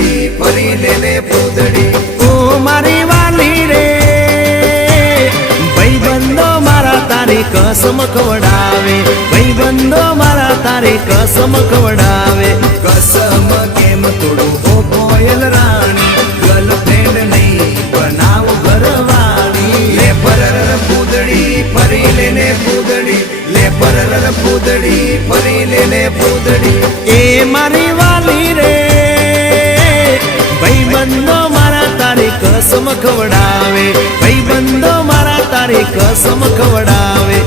પૂતળી ફરી લેને પૂતળી ઓ મારી વાલી રે ભાઈબંધો મારા તારી કસમ ખવડાવે ભાઈબંધો મારા તારી કસમ ખવડાવે કસમ કેમ તોડું ઓ કોયલ રાણી ગર્લફ્રેન્ડ નહીં બનાવ ઘરવાળી લે પરર પૂતળી ફરી લેને પૂતળી લે પરર પૂતળી ફરી લેને પૂતળી એ મારી વાલી રે ભાઈબંધો મારા તારી કસમ ખવડાવે ભાઈબંધો મારા તારી કસમ ખવડાવે